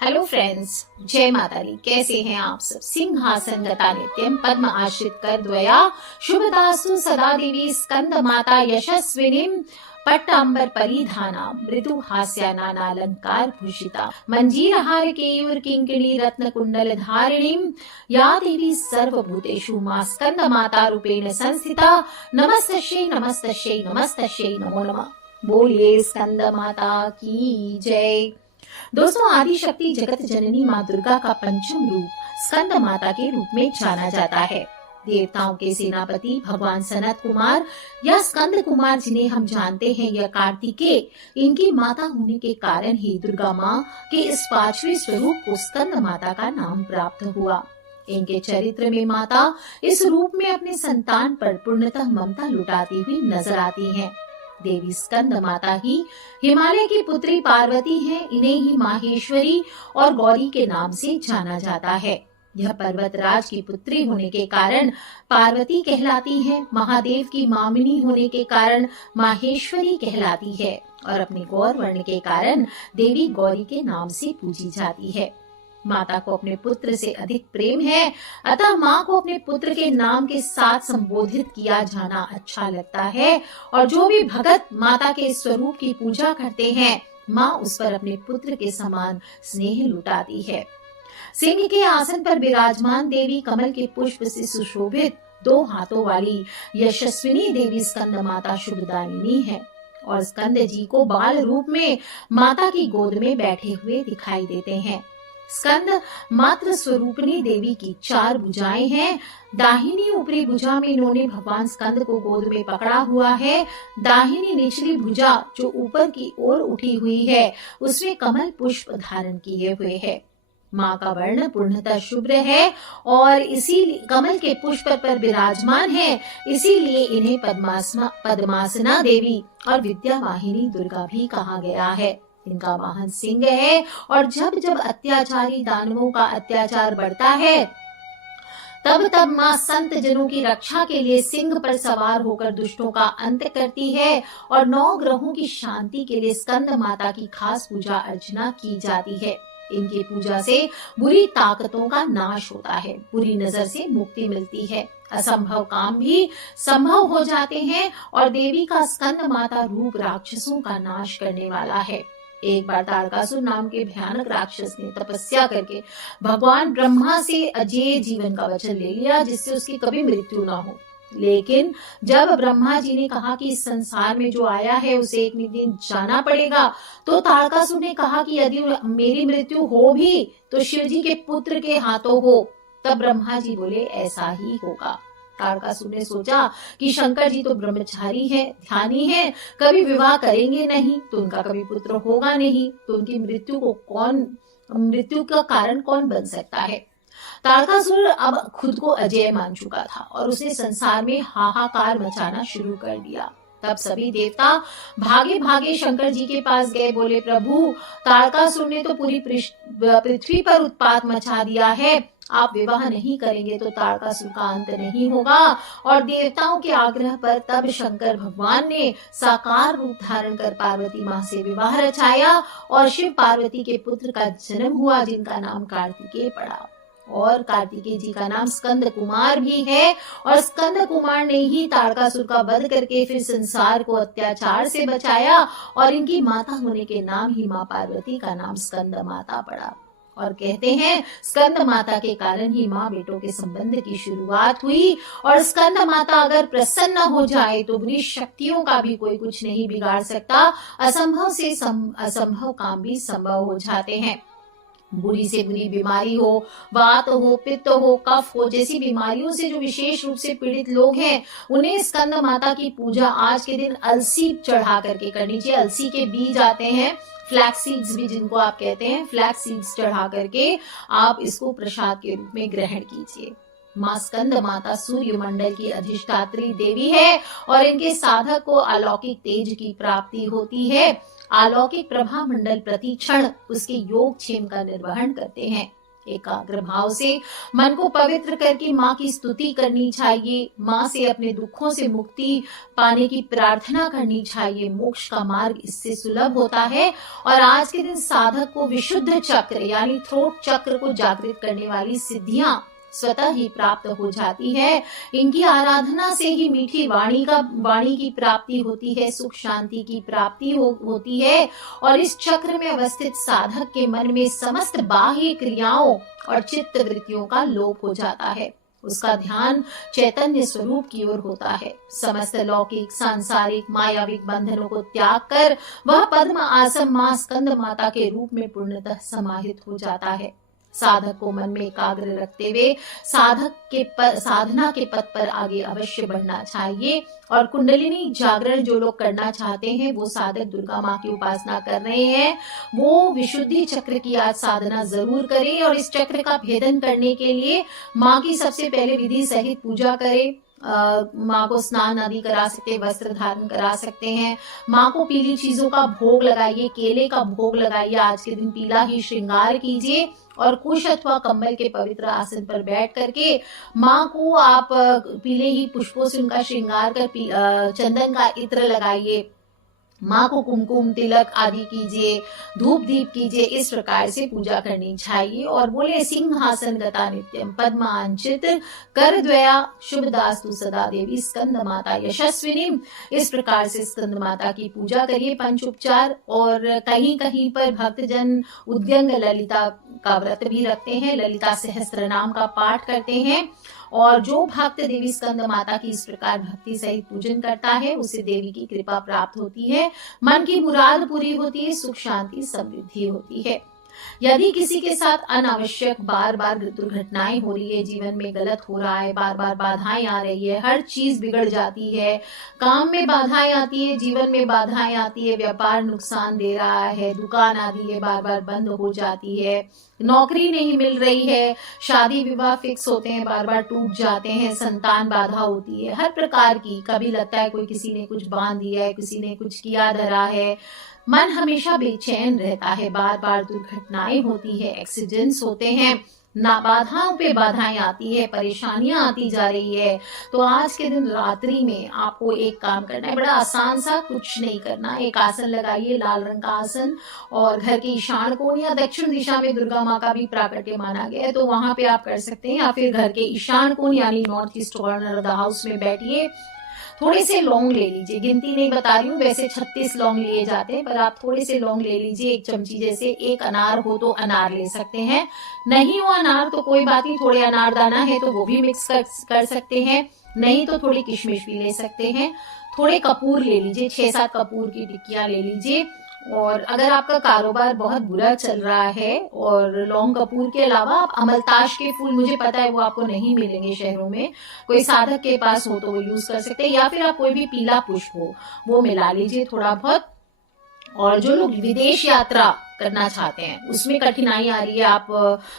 Hello friends, जय माता दी। कैसे हैं आप सब? सिंहासन गता नित्यम पद्म आश्रित कर द्वया शुभदासु सदा देवी स्कंद माता यशस्विनीम पट्टांबर परिधाना मृदु हास्या नानालंकार भूषिता मंजीरहार केयूर किंकिणी रत्न कुंडल धारिणीम या देवी सर्वभूतेषु मा स्कंद माता रूपेण संस्थिता नमस्तस्यै नमस्तस्यै नमस्तस्यै नमो नमः। बोलिए स्कंद माता की जय। दोस्तों, आदि शक्ति जगत जननी माँ दुर्गा का पंचम रूप स्कंद माता के रूप में जाना जाता है। देवताओं के सेनापति भगवान सनत कुमार या स्कंद कुमार, जिन्हें हम जानते हैं, यह कार्तिकेय, इनकी माता होने के कारण ही दुर्गा माँ के इस पांचवें स्वरूप को स्कंद माता का नाम प्राप्त हुआ। इनके चरित्र में माता इस रूप में अपने संतान पर पूर्णतः ममता लुटाती हुई नजर आती हैं। देवी स्कंद माता ही हिमालय की पुत्री पार्वती है। इन्हें ही माहेश्वरी और गौरी के नाम से जाना जाता है। यह पर्वतराज की पुत्री होने के कारण पार्वती कहलाती है। महादेव की मामिनी होने के कारण माहेश्वरी कहलाती है और अपने गौर वर्ण के कारण देवी गौरी के नाम से पूजी जाती है। माता को अपने पुत्र से अधिक प्रेम है, अतः माँ को अपने पुत्र के नाम के साथ संबोधित किया जाना अच्छा लगता है। और जो भी भगत माता के स्वरूप की पूजा करते हैं, माँ उस पर अपने पुत्र के समान स्नेह लुटाती है। सिंह के आसन पर विराजमान देवी कमल के पुष्प से सुशोभित 2 हाथों वाली यशस्विनी देवी स्कंद माता शुभदायिनी है और स्कंद जी को बाल रूप में माता की गोद में बैठे हुए दिखाई देते हैं। स्कंद मात्र स्वरूपनी देवी की 4 भुजाएं हैं। दाहिनी ऊपरी भुजा में इन्होंने भगवान स्कंद को गोद में पकड़ा हुआ है। दाहिनी निचली भुजा जो ऊपर की ओर उठी हुई है, उसमें कमल पुष्प धारण किए हुए है। माँ का वर्ण पूर्णतः शुभ्र है और इसी कमल के पुष्प पर विराजमान है, इसीलिए इन्हें पद्मासना देवी और विद्यावाहिनी दुर्गा भी कहा गया है। इनका वाहन सिंह है और जब जब अत्याचारी दानवों का अत्याचार बढ़ता है, तब तब माँ संत जनों की रक्षा के लिए सिंह पर सवार होकर दुष्टों का अंत करती है और 9 ग्रहों की शांति के लिए स्कंद माता की खास पूजा अर्चना की जाती है। इनकी पूजा से बुरी ताकतों का नाश होता है, बुरी नजर से मुक्ति मिलती है, असंभव काम भी संभव हो जाते हैं और देवी का स्कंद माता रूप राक्षसों का नाश करने वाला है। एक बार तारकासुर नाम के भयानक राक्षस ने तपस्या करके भगवान ब्रह्मा से अजेय जीवन का वचन ले लिया, जिससे उसकी कभी मृत्यु ना हो। लेकिन जब ब्रह्मा जी ने कहा कि इस संसार में जो आया है उसे एक दिन जाना पड़ेगा, तो तारकासुर ने कहा कि यदि मेरी मृत्यु हो भी तो शिव जी के पुत्र के हाथों हो। तब ब्रह्मा जी बोले ऐसा ही होगा। तारकासुर ने सोचा कि शंकर जी तो ब्रह्मचारी है, ध्यानी है, कभी विवाह करेंगे नहीं, तो उनका कभी पुत्र होगा नहीं, तो उनकी मृत्यु का कारण कौन बन सकता है। तारकासुर अब खुद को अजेय मान चुका था और उसने संसार में हाहाकार मचाना शुरू कर दिया। तब सभी देवता भागे भागे शंकर जी के पास गए, बोले प्रभु, तारकासुर ने तो पूरी पृथ्वी पर उत्पात मचा दिया है, आप विवाह नहीं करेंगे तो तारकासुर का अंत नहीं होगा। और देवताओं के आग्रह पर तब शंकर भगवान ने साकार रूप धारण कर पार्वती माँ से विवाह रचाया और शिव पार्वती के पुत्र का जन्म हुआ, जिनका नाम कार्तिकेय पड़ा। और कार्तिकेय जी का नाम स्कंद कुमार भी है और स्कंद कुमार ने ही तारकासुर का वध करके फिर संसार को अत्याचार से बचाया और इनकी माता होने के नाम ही माँ पार्वती का नाम स्कंद माता पड़ा। और कहते हैं स्कंद माता के कारण ही माँ बेटों के संबंध की शुरुआत हुई और स्कंद माता अगर प्रसन्न हो जाए तो बुरी शक्तियों का भी कोई कुछ नहीं बिगाड़ सकता। असंभव से असंभव काम भी संभव हो जाते हैं। बुरी से बुरी बीमारी हो, वात हो, पित्त हो, कफ हो जैसी बीमारियों से जो विशेष रूप से पीड़ित लोग हैं, उन्हें स्कंद माता की पूजा आज के दिन अलसी चढ़ा करके करनी चाहिए। अलसी के बीज आते हैं, फ्लैक्स सीड्स भी जिनको आप कहते हैं, फ्लैक्स सीड्स चढ़ा करके आप इसको प्रसाद के रूप में ग्रहण कीजिए। माँ स्कंद माता सूर्य मंडल की अधिष्ठात्री देवी है और इनके साधक को अलौकिक तेज की प्राप्ति होती है। अलौकिक प्रभा मंडल प्रति क्षण उसके योगक्षेम का निर्वहन करते हैं। एकाग्र भाव से मन को पवित्र करके माँ की स्तुति करनी चाहिए। माँ से अपने दुखों से मुक्ति पाने की प्रार्थना करनी चाहिए। मोक्ष का मार्ग इससे सुलभ होता है। और आज के दिन साधक को विशुद्ध चक्र यानी थ्रोट चक्र को जागृत करने वाली सिद्धियां स्वतः ही प्राप्त हो जाती है। इनकी आराधना से ही मीठी वाणी की प्राप्ति होती है, सुख शांति की प्राप्ति होती है। और इस चक्र में अवस्थित साधक के मन में समस्त बाह्य क्रियाओं और चित्त वृत्तियों का लोप हो जाता है। उसका ध्यान चैतन्य स्वरूप की ओर होता है। समस्त लौकिक सांसारिक मायाविक बंधनों को त्याग कर वह पद्म आसन मां स्कंद माता के रूप में पूर्णतः समाहित हो जाता है। साधक को मन में एकाग्र रखते हुए साधना के पथ पर आगे अवश्य बढ़ना चाहिए। और कुंडलिनी जागरण जो लोग करना चाहते हैं, वो साधक दुर्गा माँ की उपासना कर रहे हैं, वो विशुद्धि चक्र की आज साधना जरूर करें। और इस चक्र का भेदन करने के लिए माँ की सबसे पहले विधि सहित पूजा करें। माँ को स्नान आदि करा सकते हैं, वस्त्र धारण करा सकते हैं। माँ को पीली चीजों का भोग लगाइए, केले का भोग लगाइए। आज के दिन पीला ही श्रृंगार कीजिए और कुश अथवा कम्बल के पवित्र आसन पर बैठ करके माँ को आप पीले ही पुष्पों से उनका श्रृंगार कर चंदन का इत्र लगाइए। माँ को कुमकुम तिलक आदि कीजिए, धूप दीप कीजिए। इस प्रकार से पूजा करनी चाहिए। और बोले सिंहासन गता नित्यम पद्मांचित कर द्वया शुभदास्तु सदा देवी स्कंद माता यशस्विनी। इस प्रकार से स्कंद माता की पूजा करिए पंच उपचार। और कहीं कहीं पर भक्तजन उद्यंग ललिता का व्रत भी रखते हैं, ललिता सहस्त्र नाम का पाठ करते हैं। और जो भक्त देवी स्कंद माता की इस प्रकार भक्ति सहित पूजन करता है, उसे देवी की कृपा प्राप्त होती है, मन की मुराद पूरी होती है, सुख शांति समृद्धि होती है। यदि किसी के साथ अनावश्यक बार बार दुर्घटनाएं हो रही है, जीवन में गलत हो रहा है, बार बार बाधाएं आ रही है, हर चीज बिगड़ जाती है, काम में बाधाएं आती है, जीवन में बाधाएं आती है, व्यापार नुकसान दे रहा है, दुकान आदि है बार बार बंद हो जाती है, नौकरी नहीं मिल रही है, शादी विवाह फिक्स होते हैं बार बार टूट जाते हैं, संतान बाधा होती है, हर प्रकार की, कभी लगता है कोई किसी ने कुछ बांध दिया है, किसी ने कुछ किया धरा है, मन हमेशा बेचैन रहता है, बार बार दुर्घटनाएं होती है, एक्सीडेंट्स होते हैं, ना बाधाओं पे बाधाएं आती है, परेशानियां आती जा रही है। तो आज के दिन रात्रि में आपको एक काम करना है, बड़ा आसान सा, कुछ नहीं करना। एक आसन लगाइए, लाल रंग का आसन, और घर के ईशान कोण या दक्षिण दिशा में दुर्गा माँ का भी प्राकट्य माना गया है, तो वहां पे आप कर सकते हैं। या फिर घर के ईशान कोण यानी north east corner of the house में बैठिए। थोड़े से लौंग ले लीजिए, गिनती नहीं बता रही हूँ, वैसे 36 लौंग लिए जाते हैं, पर आप थोड़े से लौंग ले लीजिए, एक चमची जैसे। एक अनार हो तो अनार ले सकते हैं, नहीं हो अनार तो कोई बात नहीं, थोड़े अनारदाना है तो वो भी मिक्स कर सकते हैं, नहीं तो थोड़ी किशमिश भी ले सकते हैं। थोड़े कपूर ले लीजिए, 6-7 कपूर की टिक्कियां ले लीजिए। और अगर आपका कारोबार बहुत बुरा चल रहा है, और लौंग कपूर के अलावा आप अमलताश के फूल, मुझे पता है वो आपको नहीं मिलेंगे शहरों में, कोई साधक के पास हो तो वो यूज कर सकते हैं, या फिर आप कोई भी पीला पुष्प हो वो मिला लीजिए थोड़ा बहुत। और जो लोग विदेश यात्रा करना चाहते हैं, उसमें कठिनाई आ रही है, आप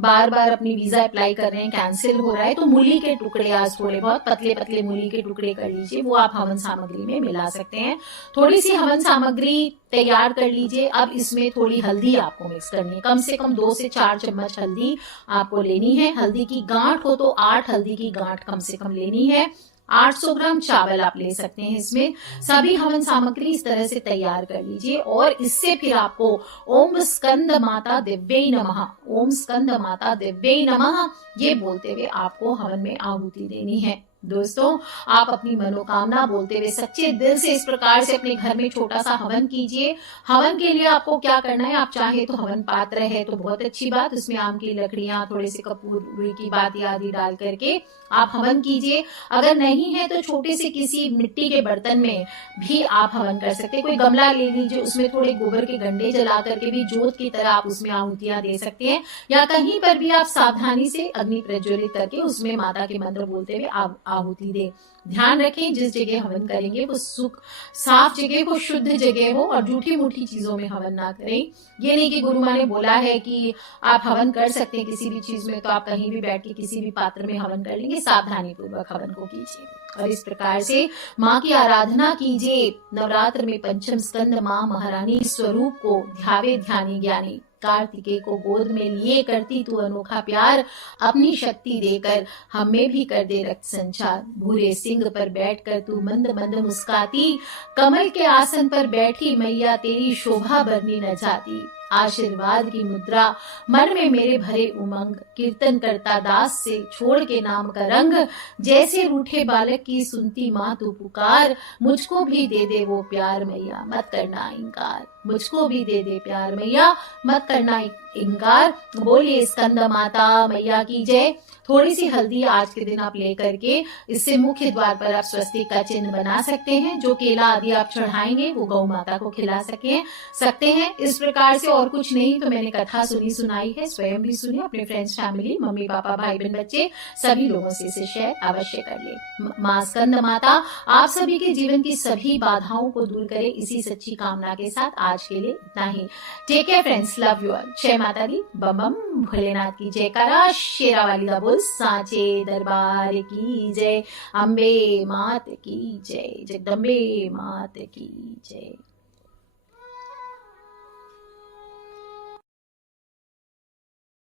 बार बार अपनी वीजा अप्लाई कर रहे हैं, कैंसिल हो रहा है, तो मूली के टुकड़े आज थोड़े बहुत पतले पतले मूली के टुकड़े कर लीजिए, वो आप हवन सामग्री में मिला सकते हैं। थोड़ी सी हवन सामग्री तैयार कर लीजिए। अब इसमें थोड़ी हल्दी आपको मिक्स करनी है, कम से कम 2 से 4 चम्मच हल्दी आपको लेनी है। हल्दी की गांठ हो तो 8 हल्दी की गांठ कम से कम लेनी है। 800 ग्राम चावल आप ले सकते हैं। इसमें सभी हवन सामग्री इस तरह से तैयार कर लीजिए। और इससे फिर आपको ओम स्कंद माता दिव्यै नमः, ओम स्कंद माता दिव्यै नमः ये बोलते हुए आपको हवन में आहुति देनी है। दोस्तों, आप अपनी मनोकामना बोलते हुए सच्चे दिल से इस प्रकार से अपने घर में छोटा सा हवन कीजिए। हवन के लिए आपको क्या करना है, आप चाहे तो हवन पात्र है तो बहुत अच्छी बात, उसमें आम की लकड़ियां, थोड़े से कपूर, रुई की बाती आदि डाल करके आप हवन कीजिए। अगर नहीं है तो छोटे से किसी मिट्टी के बर्तन में भी आप हवन कर सकते हैं। कोई गमला ले लीजिए, उसमें थोड़े गोबर के गंडे जला करके भी जोत की तरह आप उसमें आहुतियां दे सकते हैं। या कहीं पर भी आप सावधानी से अग्नि प्रज्वलित करके उसमें माता के मंत्र बोलते हुए आहुति दे। ध्यान रखें, जिस जगह हवन करेंगे वो साफ जगह हो, शुद्ध जगह हो, और झूठी मूठी चीजों में हवन ना करें। ये नहीं कि गुरु माँ ने बोला है कि आप हवन कर सकते हैं किसी भी चीज में, तो आप कहीं भी बैठ के किसी भी पात्र में हवन कर लेंगे। सावधानी पूर्वक हवन को कीजिए और इस प्रकार से माँ की आराधना कीजिए। नवरात्र में पंचम स्कंद माँ महारानी स्वरूप को ध्यावे ध्यानी ज्ञानी। कार्तिकेय को गोद में लिए करती तू अनोखा प्यार, अपनी शक्ति देकर हमें भी कर दे रक्त संचार। भूरे सिंह पर बैठकर तू मंद मंद मुस्काती, कमल के आसन पर बैठी मैया तेरी शोभा बरनी न जाती। आशीर्वाद की मुद्रा मन में मेरे भरे उमंग, कीर्तन करता दास से छोड़ के नाम का रंग। जैसे रूठे बालक की सुनती माँ तू पुकार, मुझको भी दे दे वो प्यार मैया मत करना इनकार। मुझको भी दे दे प्यार मैया मत करना इनकार। बोलिए स्कंद माता मैया की जय। थोड़ी सी हल्दी आज के दिन आप लेकर के इससे मुख्य द्वार पर आप स्वस्तिक का चिन्ह बना सकते हैं। जो केला आदि आप चढ़ाएंगे वो गौ माता को खिला सकते हैं। इस प्रकार से और कुछ नहीं तो मैंने कथा सुनाई है, स्वयं भी सुनिए, अपने फ्रेंड्स, फैमिली, मम्मी पापा, भाई बहन, बच्चे सभी लोगों से इसे शेयर अवश्य कर ले। माँ स्कंद माता आप सभी के जीवन की सभी बाधाओं को दूर करे, इसी सच्ची कामना के साथ आज के लिए इतना ही। Take care friends, love you all. जय माता दी, बम बम भोलेनाथ की जयकारा, शेरा वाली दा बोल, सांचे दरबार की जय, अम्बे मात की जय, जगदम्बे मात की जय।